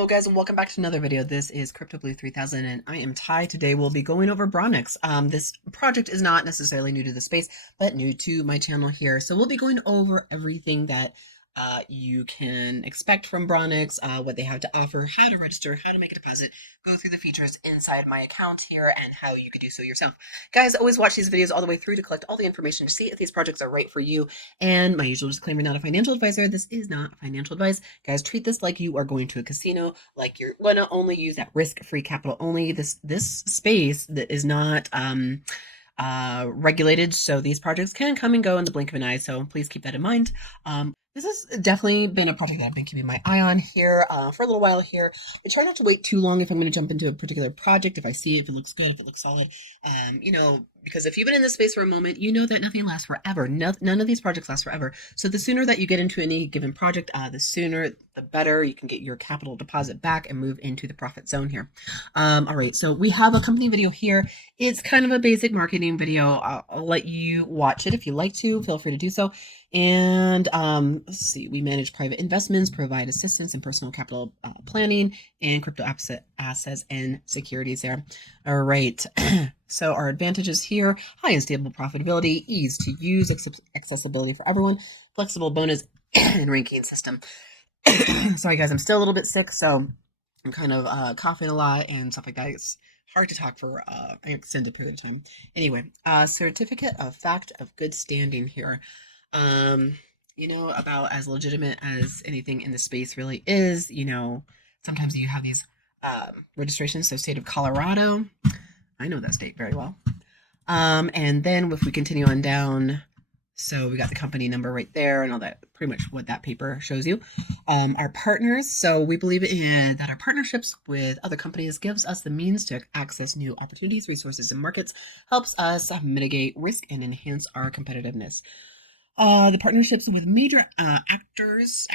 Hello guys and welcome back to another video. This is Crypto Blue 3000 and I am Ty. Today we'll be going over Bronix. This project is not necessarily new to the space, but new to my channel here. So we'll be going over everything that you can expect from Bronix, what they have to offer, how to register, how to make a deposit, go through the features inside my account here, and how you can do so yourself. Guys, always watch these videos all the way through to collect all the information to see if these projects are right for you. And my usual disclaimer, not a financial advisor. This is not financial advice. Guys, treat this like you are going to a casino, like you're going to only use that risk-free capital only. This space that is not regulated, so these projects can come and go in the blink of an eye, so please keep that in mind. This has definitely been a project that I've been keeping my eye on here for a little while here. I try not to wait too long if I'm going to jump into a particular project. If I see it, if it looks good, if it looks solid, because if you've been in this space for a moment, you know that nothing lasts forever. None of these projects last forever. So the sooner that you get into any given project, the sooner, the better you can get your capital deposit back and move into the profit zone here. All right, so we have a company video here. It's kind of a basic marketing video. I'll let you watch it if you like to. Feel free to do so. And let's see, we manage private investments, provide assistance in personal capital planning, and crypto assets and securities there. All right. So our advantages here: high and stable profitability, ease to use, accessibility for everyone, flexible bonus and ranking system. Sorry guys, I'm still a little bit sick, so I'm kind of coughing a lot and stuff like that. It's hard to talk for an extended period of time. Anyway, certificate of fact of good standing here. About as legitimate as anything in the space really is. Sometimes you have these registrations. So state of Colorado, I know that state very well. And then if we continue on down, so we got the company number right there and all that, pretty much what that paper shows you. Our partners, so we believe that our partnerships with other companies gives us the means to access new opportunities, resources, and markets, helps us mitigate risk and enhance our competitiveness. The partnerships with major actors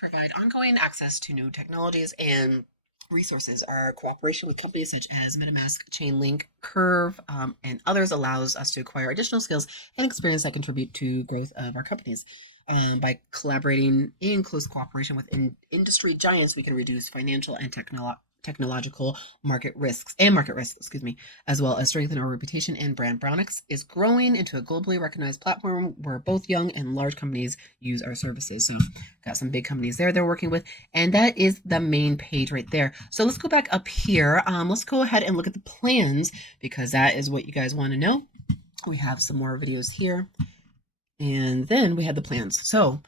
provide ongoing access to new technologies and resources. Our cooperation with companies such as MetaMask, Chainlink, Curve, and others allows us to acquire additional skills and experience that contribute to growth of our companies. By collaborating in close cooperation with industry giants, we can reduce financial and technological market risks, as well as strengthen our reputation and brand. Bronix is growing into a globally recognized platform where both young and large companies use our services. So got some big companies there they're working with, and that is the main page right there. So let's go back up here. Let's go ahead and look at the plans, because that is what you guys want to know. We have some more videos here, and then we have the plans. So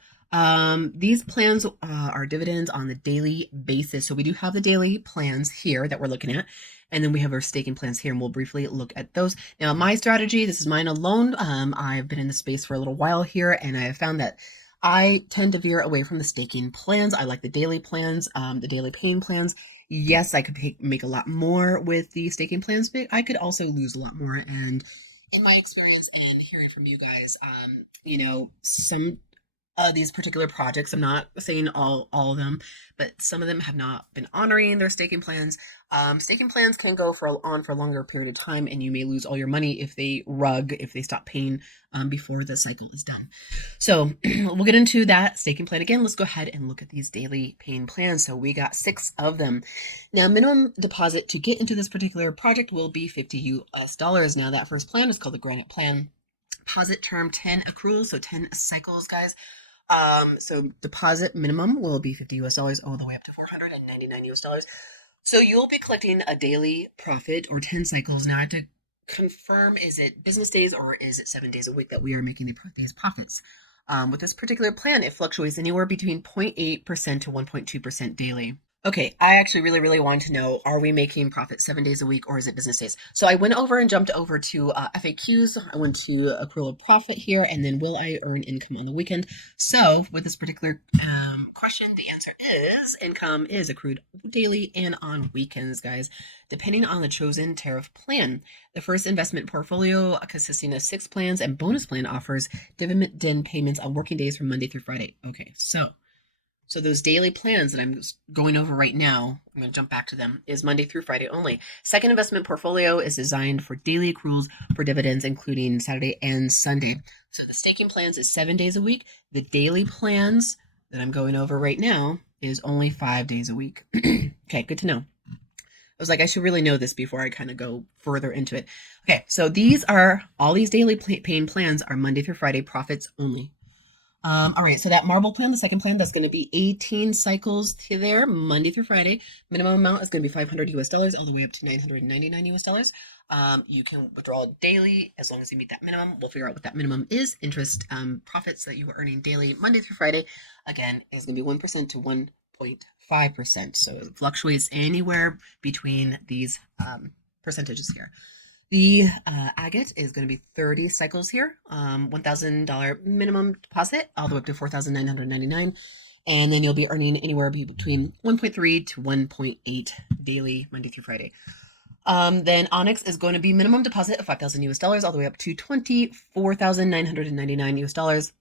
these plans are dividends on the daily basis. So we do have the daily plans here that we're looking at. And then we have our staking plans here, and we'll briefly look at those. Now, my strategy, this is mine alone. I've been in the space for a little while here, and I have found that I tend to veer away from the staking plans. I like the daily plans, the daily paying plans. Yes, I could make a lot more with the staking plans, but I could also lose a lot more. And in my experience and hearing from you guys, some these particular projects, I'm not saying all of them, but some of them have not been honoring their staking plans. Staking plans can go on for a longer period of time, and you may lose all your money if they stop paying before the cycle is done. So we'll get into that staking plan again. Let's go ahead and look at these daily paying plans. So we got 6 of them. Now, minimum deposit to get into this particular project will be $50 US. Now, that first plan is called the Granite Plan. Deposit term 10 accruals, so 10 cycles, guys. So deposit minimum will be $50 US all the way up to $499 US. So you'll be collecting a daily profit or 10 cycles. Now I have to confirm, is it business days or is it 7 days a week that we are making these profits? With this particular plan, it fluctuates anywhere between 0.8% to 1.2% daily. Okay, I actually really, really wanted to know, are we making profit 7 days a week or is it business days? So I went over and jumped over to FAQs. I went to accrual of profit here, and then will I earn income on the weekend? So with this particular question, the answer is income is accrued daily and on weekends, guys, depending on the chosen tariff plan. The first investment portfolio, consisting of 6 plans and bonus plan, offers dividend payments on working days from Monday through Friday. Okay, so those daily plans that I'm going over right now, I'm going to jump back to them, is Monday through Friday only. Second investment portfolio is designed for daily accruals for dividends, including Saturday and Sunday. So the staking plans is 7 days a week. The daily plans that I'm going over right now is only 5 days a week. Okay, good to know. I was like, I should really know this before I kind of go further into it. Okay, so all these daily paying plans are Monday through Friday profits only. All right, so that marble plan, the second plan, that's going to be 18 cycles to there, Monday through Friday. Minimum amount is going to be 500 US dollars all the way up to 999 US dollars. You can withdraw daily as long as you meet that minimum. We'll figure out what that minimum is. Interest profits that you are earning daily, Monday through Friday, again, is going to be 1% to 1.5%. So it fluctuates anywhere between these percentages here. The agate is going to be 30 cycles here, $1,000 minimum deposit, all the way up to $4,999. And then you'll be earning anywhere between 1.3 to 1.8 daily, Monday through Friday. Then Onyx is going to be minimum deposit of 5,000 US dollars, all the way up to 24,999 US dollars,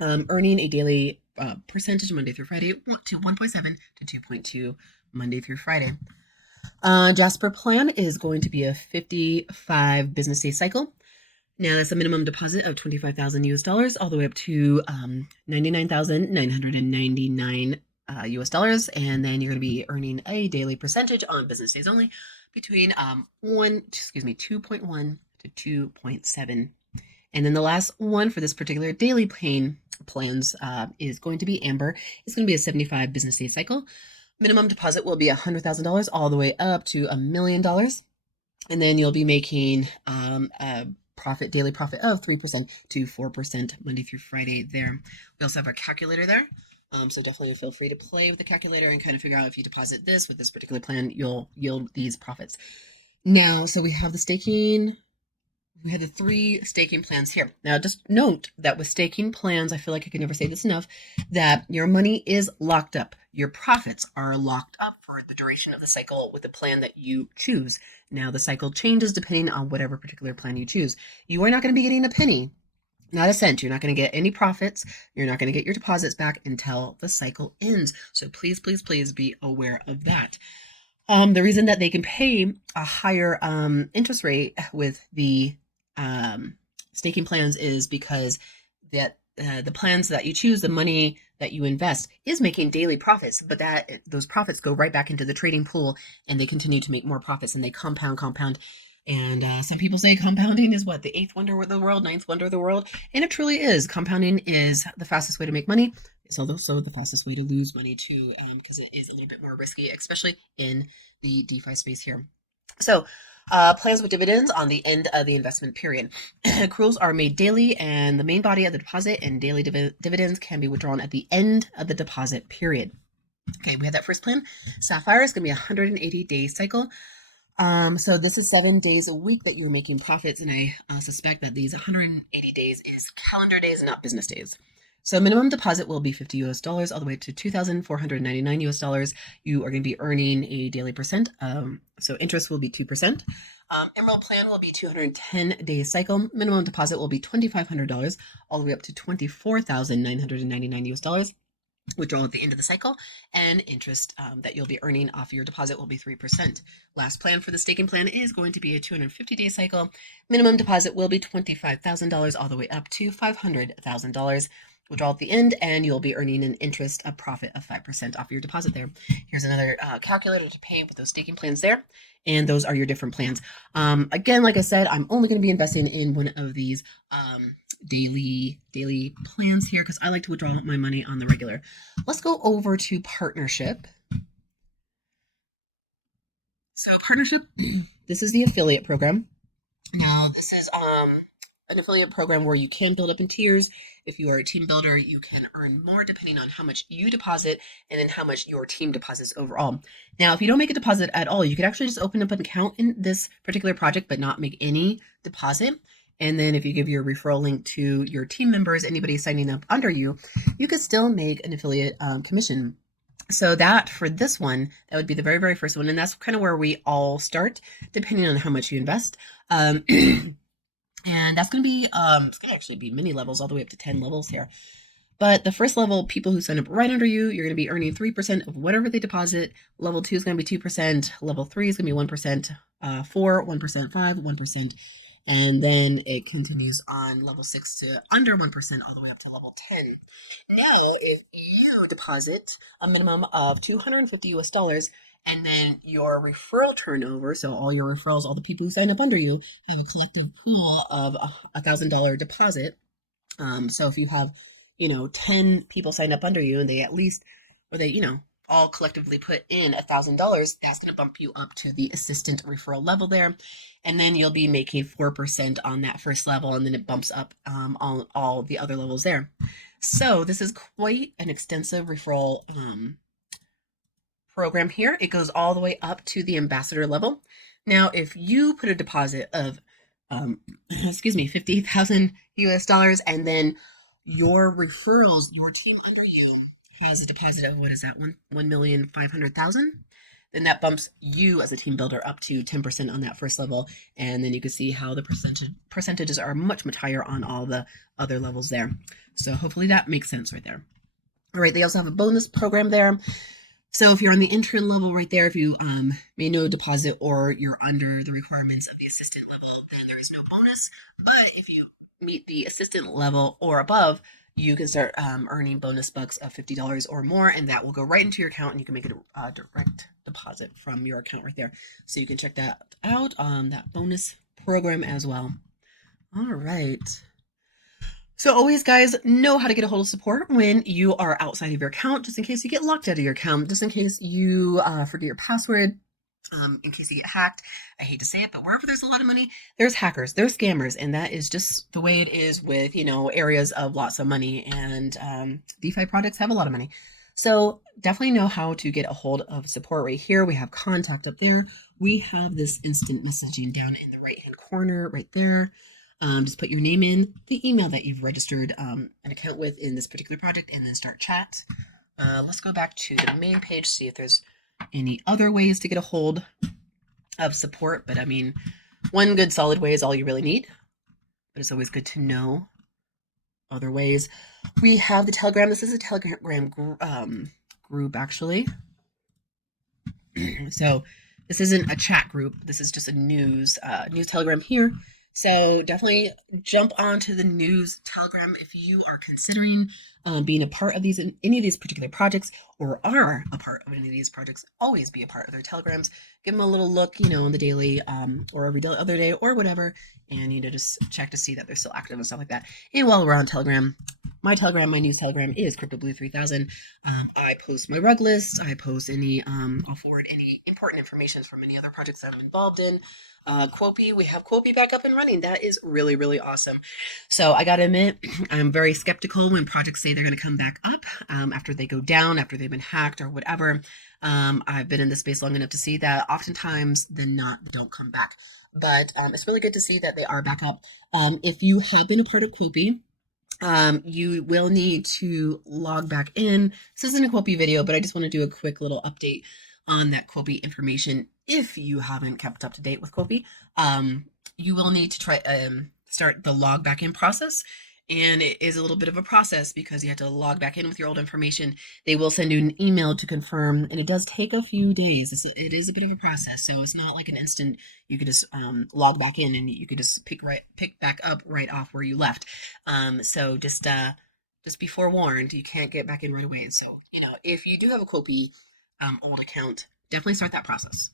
earning a daily percentage Monday through Friday to 1.7 to 2.2 Monday through Friday. Jasper plan is going to be a 55 business day cycle. Now that's a minimum deposit of 25,000 US dollars all the way up to 99,999 US dollars, and then you're going to be earning a daily percentage on business days only between 2.1 to 2.7. And then the last one for this particular daily paying plans is going to be Amber. It's going to be a 75 business day cycle. Minimum deposit will be $100,000 all the way up to $1 million. And then you'll be making a daily profit of 3% to 4% Monday through Friday there. We also have our calculator there. So definitely feel free to play with the calculator and kind of figure out if you deposit this with this particular plan, you'll yield these profits. Now, so we have the staking. We have the 3 staking plans here. Now, just note that with staking plans, I feel like I can never say this enough, that your money is locked up. Your profits are locked up for the duration of the cycle with the plan that you choose. Now, the cycle changes depending on whatever particular plan you choose. You are not going to be getting a penny, not a cent. You're not going to get any profits. You're not going to get your deposits back until the cycle ends. So please, please, please be aware of that. The reason that they can pay a higher interest rate with the staking plans is because that the plans that you choose, the money that you invest is making daily profits, but those profits go right back into the trading pool and they continue to make more profits and they compound. And some people say compounding is what, the 8th wonder of the world, 9th wonder of the world. And it truly is. Compounding is the fastest way to make money. It's also the fastest way to lose money too, because it is a little bit more risky, especially in the DeFi space here. So plans with dividends on the end of the investment period. Accruals are made daily, and the main body of the deposit and daily dividends can be withdrawn at the end of the deposit period. Okay, we have that first plan. Sapphire is going to be a 180-day cycle. So this is 7 days a week that you're making profits, and I suspect that these 180 days is calendar days, not business days. So minimum deposit will be 50 US dollars all the way to 2,499 US dollars. You are going to be earning a daily percent. So interest will be 2%. Emerald plan will be 210-day cycle. Minimum deposit will be $2,500 all the way up to 24,999 US dollars. Withdrawal at the end of the cycle, and interest that you'll be earning off your deposit will be 3%. Last plan for the staking plan is going to be a 250-day cycle. Minimum deposit will be $25,000 all the way up to $500,000. Withdrawal at the end, and you'll be earning an interest, a profit of 5% off your deposit there. Here's another calculator to pay with those staking plans there, and those are your different plans. Again, like I said, I'm only going to be investing in one of these daily plans here because I like to withdraw my money on the regular. Let's go over to partnership. So partnership, this is the affiliate program. Now this is an affiliate program where you can build up in tiers. If you are a team builder, you can earn more depending on how much you deposit and then how much your team deposits overall. Now, if you don't make a deposit at all, you could actually just open up an account in this particular project but not make any deposit. And then if you give your referral link to your team members, anybody signing up under you, you could still make an affiliate commission. So that for this one, that would be the very, very first one. And that's kind of where we all start, depending on how much you invest. And that's going to be, it's going to actually be many levels, all the way up to 10 levels here. But the first level, people who sign up right under you, you're going to be earning 3% of whatever they deposit. Level 2 is going to be 2%. Level 3 is going to be 1%. 4, 1%, 5, 1%. And then it continues on level 6 to under 1% all the way up to level 10. Now, if you deposit a minimum of 250 US dollars and then your referral turnover, so all your referrals, all the people who sign up under you, have a collective pool of $1,000 deposit. So if you have, 10 people sign up under you and they at least, or they, all collectively put in $1,000, that's going to bump you up to the assistant referral level there. And then you'll be making 4% on that first level, and then it bumps up on all the other levels there. So this is quite an extensive referral program here. It goes all the way up to the ambassador level. Now, if you put a deposit of, excuse me, 50,000 US dollars, and then your referrals, your team under you has a deposit of, what is that, 1,500,000, then that bumps you as a team builder up to 10% on that first level. And then you can see how the percentages are much, much higher on all the other levels there. So hopefully that makes sense right there. All right, they also have a bonus program there. So if you're on the intern level right there, if you made no deposit or you're under the requirements of the assistant level, then there is no bonus. But if you meet the assistant level or above, you can start earning bonus bucks of $50 or more, and that will go right into your account, and you can make a direct deposit from your account right there. So you can check that out on that bonus program as well. All right. So always, guys, know how to get a hold of support when you are outside of your account, just in case you get locked out of your account, just in case you forget your password, in case you get hacked. I hate to say it, but wherever there's a lot of money, there's hackers, there's scammers, and that is just the way it is with, areas of lots of money, and DeFi products have a lot of money. So definitely know how to get a hold of support right here. We have contact up there. We have this instant messaging down in the right-hand corner right there. Just put your name in, the email that you've registered an account with in this particular project, and then start chat. Let's go back to the main page, see if there's any other ways to get a hold of support. But I mean, one good solid way is all you really need. But it's always good to know other ways. We have the Telegram. This is a Telegram group, actually. So this isn't a chat group. This is just a news Telegram here. So definitely jump onto the news Telegram if you are considering being a part of any of these particular projects, or are a part of any of these projects. Always be a part of their Telegrams. Give them a little look, on the daily or every other day or whatever, and just check to see that they're still active and stuff like that. And while we're on Telegram, my news Telegram is CryptoBlue3000. I post my rug list. I post I'll forward any important information from any other projects that I'm involved in. Quopi, we have Quopi back up and running. That is really, really awesome. So I gotta admit, I'm very skeptical when projects say they're gonna come back up after they go down, after they've been hacked or whatever. I've been in this space long enough to see that oftentimes than not, they don't come back. But it's really good to see that they are back up. If you have been a part of Quopi, you will need to log back in. This isn't a Quopi video, but I just want to do a quick little update on that Quopi information. If you haven't kept up to date with Quopi, you will need to try start the log back in process. And it is a little bit of a process because you have to log back in with your old information. They will send you an email to confirm, and it does take a few days. It is a bit of a process, so it's not like an instant. You could just log back in and you could just pick back up right off where you left. So just be forewarned, you can't get back in right away. And so if you do have a Quopi old account, definitely start that process.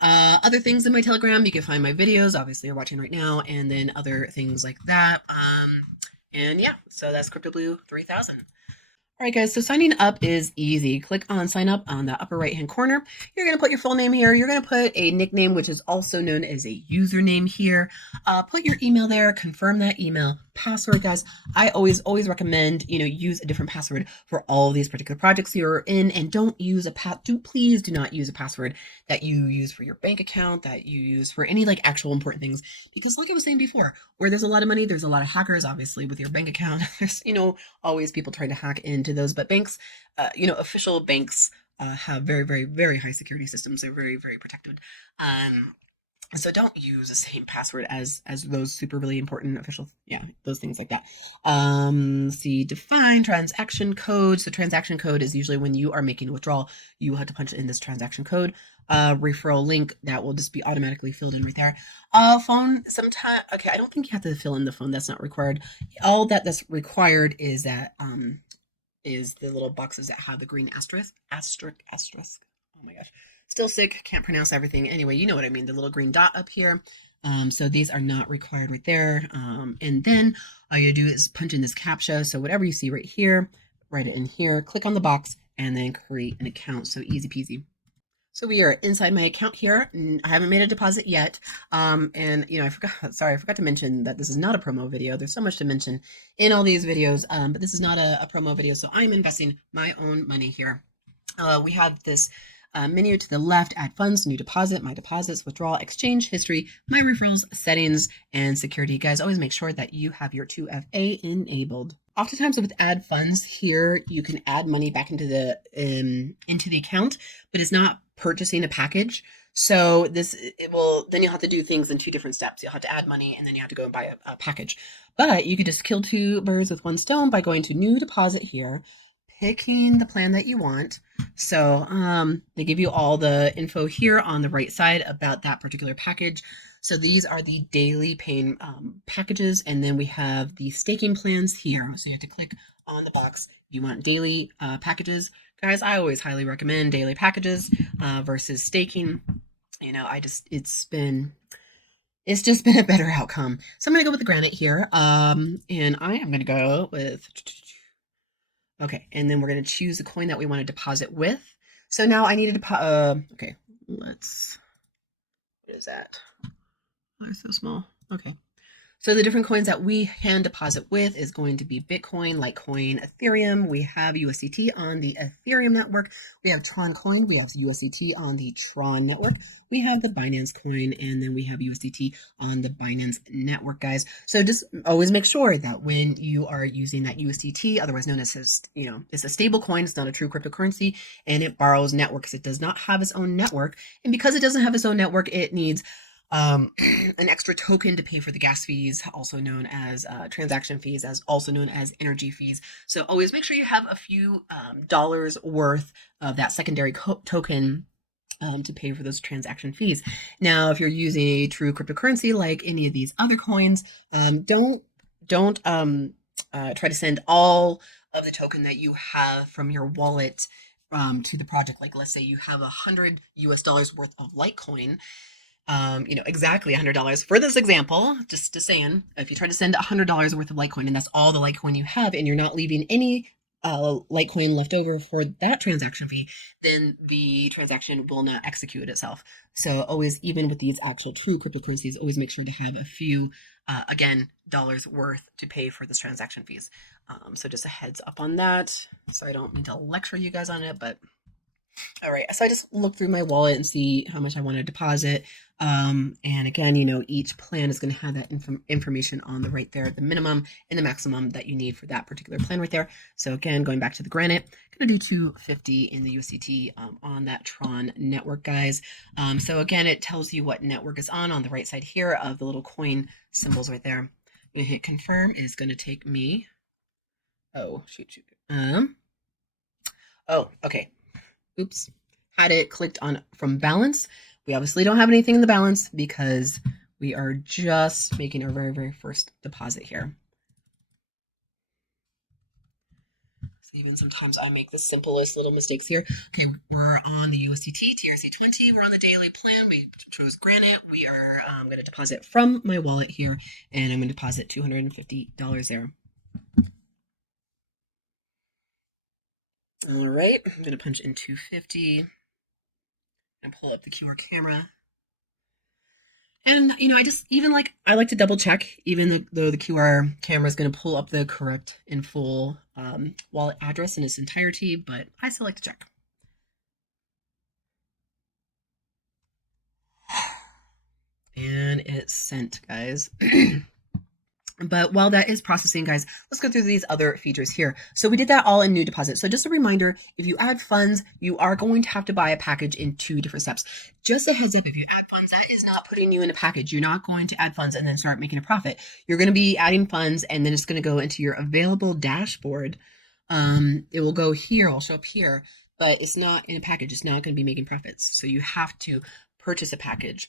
Other things in my Telegram, you can find my videos, obviously you're watching right now, and then other things like that. And yeah, so that's CryptoBlue3000. All right, guys, so signing up is easy. Click on sign up on the upper right-hand corner. You're going to put your full name here. You're going to put a nickname, which is also known as a username here. Put your email there, confirm that email. Password, guys, I always recommend, use a different password for all these particular projects you're in, and don't use please do not use a password that you use for your bank account, that you use for any actual important things, because like I was saying before, where there's a lot of money, there's a lot of hackers. Obviously with your bank account, there's, always people trying to hack into those, but banks, official banks have very, very, very high security systems. They're very, very protected. So don't use the same password as those super really important official, yeah, those things like that. See, define transaction code. So transaction code is usually when you are making a withdrawal, you have to punch in this transaction code. Referral link, that will just be automatically filled in right there. Phone, sometime, okay, I don't think you have to fill in the phone. That's not required. All that's required is that is the little boxes that have the green asterisk. Oh my gosh. Still sick, can't pronounce everything. Anyway, you know what I mean. The little green dot up here. So these are not required right there. And then all you do is punch in this CAPTCHA. So whatever you see right here, write it in here, click on the box, and then create an account. So easy peasy. So we are inside my account here. I haven't made a deposit yet. And I forgot, sorry, I forgot to mention that this is not a promo video. There's so much to mention in all these videos, but this is not a promo video. So I'm investing my own money here. We have this menu to the left: add funds, new deposit, my deposits, withdrawal, exchange history, my referrals, settings, and security. Guys, always make sure that you have your 2FA enabled. Oftentimes with add funds here, you can add money back into the account, but it's not purchasing a package. So then you'll have to do things in two different steps. You'll have to add money and then you have to go and buy a package. But you could just kill two birds with one stone by going to new deposit here, picking the plan that you want. So they give you all the info here on the right side about that particular package. So these are the daily paying packages, and then we have the staking plans here. So you have to click on the box if you want daily packages. Guys, I always highly recommend daily packages versus staking. It's just been a better outcome. So I'm gonna go with the granite here, and I am gonna go with. Okay, and then we're going to choose the coin that we want to deposit with. So now I need to deposit, okay, what is that? Oh, they're so small. Okay. So the different coins that we can deposit with is going to be Bitcoin, Litecoin, Ethereum. We have USDT on the Ethereum network. We have Tron coin. We have USDT on the Tron network. We have the Binance coin, and then we have USDT on the Binance network, guys. So just always make sure that when you are using that USDT, otherwise known as, it's a stable coin, it's not a true cryptocurrency, and it borrows networks. It does not have its own network. And because it doesn't have its own network, it needs an extra token to pay for the gas fees, also known as transaction fees, as also known as energy fees. So always make sure you have a few dollars worth of that secondary token to pay for those transaction fees. Now, if you're using a true cryptocurrency like any of these other coins, don't try to send all of the token that you have from your wallet to the project. Like, let's say you have $100 worth of Litecoin, exactly $100 for this example, just saying, if you try to send $100 worth of Litecoin and that's all the Litecoin you have, and you're not leaving any Litecoin left over for that transaction fee, then the transaction will not execute itself. So always, even with these actual true cryptocurrencies, always make sure to have a few, again, dollars worth to pay for this transaction fees. So just a heads up on that. So I don't mean to lecture you guys on it, but all right, so I just look through my wallet and see how much I want to deposit. And again, each plan is going to have that information on the right there, the minimum and the maximum that you need for that particular plan right there. So again, going back to the granite, I'm going to do 250 in the USDT on that Tron network, guys. So again, it tells you what network is on the right side here of the little coin symbols right there. You hit confirm. Is going to take me. Oh, shoot. Oh, okay. Oops, had it clicked on from balance. We obviously don't have anything in the balance because we are just making our very, very first deposit here. So even sometimes I make the simplest little mistakes here. Okay, we're on the USDT, TRC20. We're on the daily plan. We chose granite. We are going to deposit from my wallet here, and I'm going to deposit $250 there. All right, I'm going to punch in 250 and pull up the QR camera. And I like to double check, even though the QR camera is going to pull up the correct and full wallet address in its entirety, but I still like to check. And it's sent, guys. But while that is processing, guys, let's go through these other features here. So we did that all in new deposit. So just a reminder, if you add funds, you are going to have to buy a package in 2 different steps. Just a heads up, if you add funds, that is not putting you in a package. You're not going to add funds and then start making a profit. You're going to be adding funds and then it's going to go into your available dashboard. It will go here, I'll show up here, but it's not in a package. It's not going to be making profits. So you have to purchase a package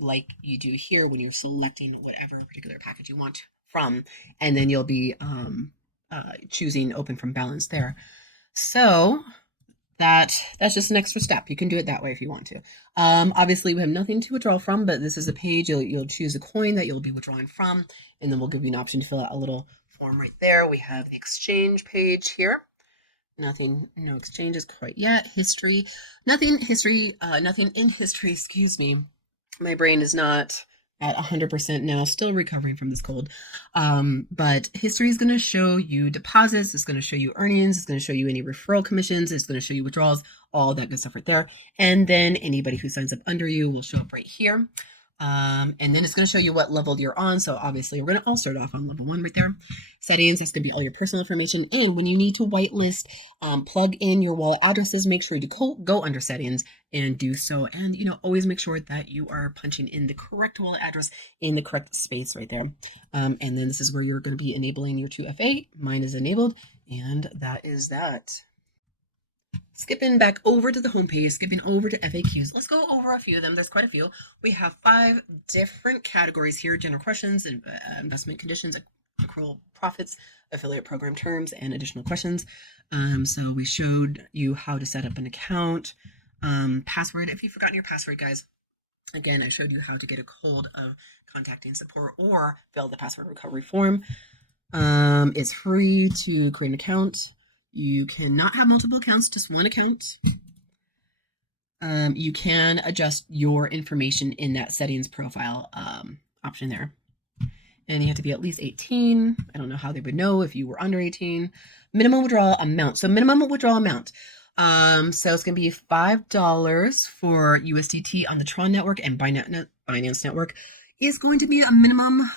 like you do here when you're selecting whatever particular package you want from, and then you'll be choosing open from balance there. So that's just an extra step. You can do it that way if you want to. Obviously, we have nothing to withdraw from, but this is a page. You'll choose a coin that you'll be withdrawing from, and then we'll give you an option to fill out a little form right there. We have the exchange page here. Nothing, no exchanges quite yet. History, nothing in history, excuse me. My brain is not at 100% now, still recovering from this cold. But history is going to show you deposits, it's going to show you earnings, it's going to show you any referral commissions, it's going to show you withdrawals, all that good stuff right there. And then anybody who signs up under you will show up right here. And then it's going to show you what level you're on. So obviously we're going to all start off on level 1 right there. Settings, that's going to be all your personal information. And when you need to whitelist, plug in your wallet addresses, make sure you go under settings and do so. And, always make sure that you are punching in the correct wallet address in the correct space right there. And then this is where you're going to be enabling your 2FA. Mine is enabled, and that is that. Skipping back over to the homepage, skipping over to FAQs. Let's go over a few of them. There's quite a few. We have 5 different categories here: general questions, investment conditions, accrual profits, affiliate program terms, and additional questions. So we showed you how to set up an account, password. If you've forgotten your password, guys, again, I showed you how to get a hold of contacting support or fill the password recovery form. It's free to create an account. You cannot have multiple accounts, just one account. You can adjust your information in that settings profile option there. And you have to be at least 18. I don't know how they would know if you were under 18. Minimum withdrawal amount. So minimum withdrawal amount. So it's going to be $5 for USDT on the Tron network, and Binance network is going to be a minimum.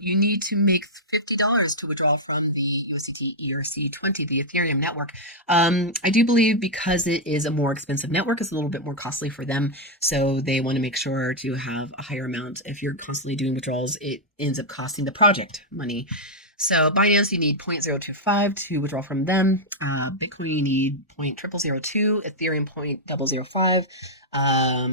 You need to make $50 to withdraw from the USDT ERC20, the Ethereum network. I do believe because it is a more expensive network, it's a little bit more costly for them. So they want to make sure to have a higher amount. If you're constantly doing withdrawals, it ends up costing the project money. So Binance, you need 0.025 to withdraw from them. Bitcoin, you need 0.0002. Ethereum, 0.005.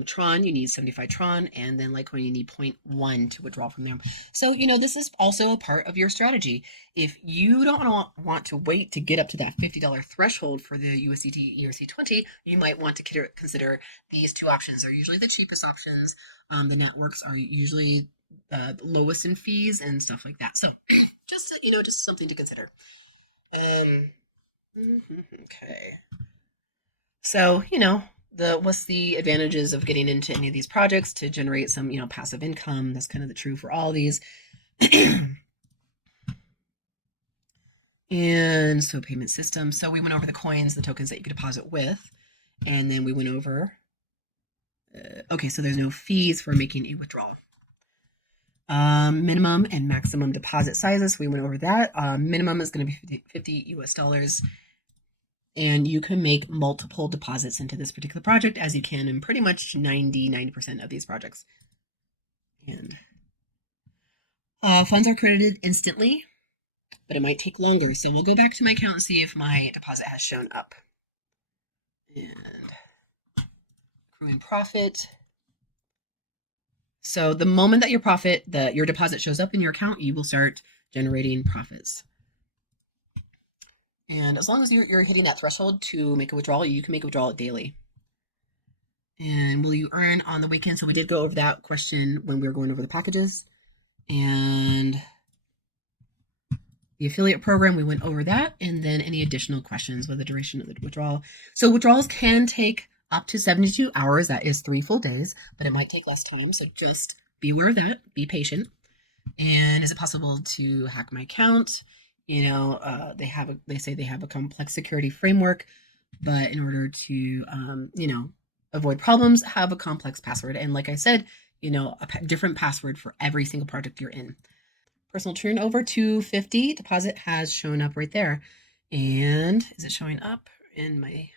Tron, you need 75 Tron. And then Litecoin, you need 0.1 to withdraw from them. So, this is also a part of your strategy. If you don't want to wait to get up to that $50 threshold for the USDT ERC20, you might want to consider these 2 options. They're usually the cheapest options. The networks are usually the lowest in fees and stuff like that. So just something to consider. Okay. So, what's the advantages of getting into any of these projects to generate some, passive income? That's kind of the true for all of these. And so payment system. So we went over the coins, the tokens that you could deposit with, and then we went over, okay, so there's no fees for making a withdrawal. Minimum and maximum deposit sizes. We went over that. Minimum is going to be 50 US dollars. And you can make multiple deposits into this particular project, as you can in pretty much 90% of these projects. And funds are credited instantly, but it might take longer. So we'll go back to my account and see if my deposit has shown up. And accruing profit. So the moment that your deposit shows up in your account, you will start generating profits. And as long as you're hitting that threshold to make a withdrawal, you can make a withdrawal daily. And will you earn on the weekend? So we did go over that question when we were going over the packages. And the affiliate program, we went over that. And then any additional questions with the duration of the withdrawal. So withdrawals can take up to 72 hours. That is 3 full days, but it might take less time. So just be aware of that. Be patient. And is it possible to hack my account? They say they have a complex security framework, but in order to, avoid problems, have a complex password. And like I said, a different password for every single project you're in. personal turnover 250 deposit has shown up right there. And is it showing up in my,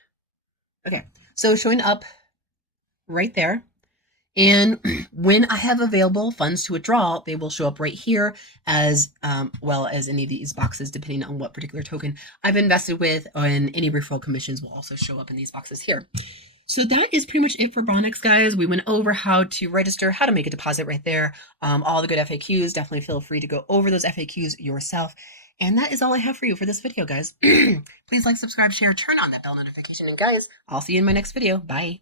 okay, so showing up right there. And when I have available funds to withdraw, they will show up right here, as well as any of these boxes, depending on what particular token I've invested with, and any referral commissions will also show up in these boxes here. So that is pretty much it for Bronix, guys. We went over how to register, how to make a deposit right there, all the good FAQs. Definitely feel free to go over those FAQs yourself. And that is all I have for you for this video, guys. Please like, subscribe, share, turn on that bell notification. And guys, I'll see you in my next video. Bye.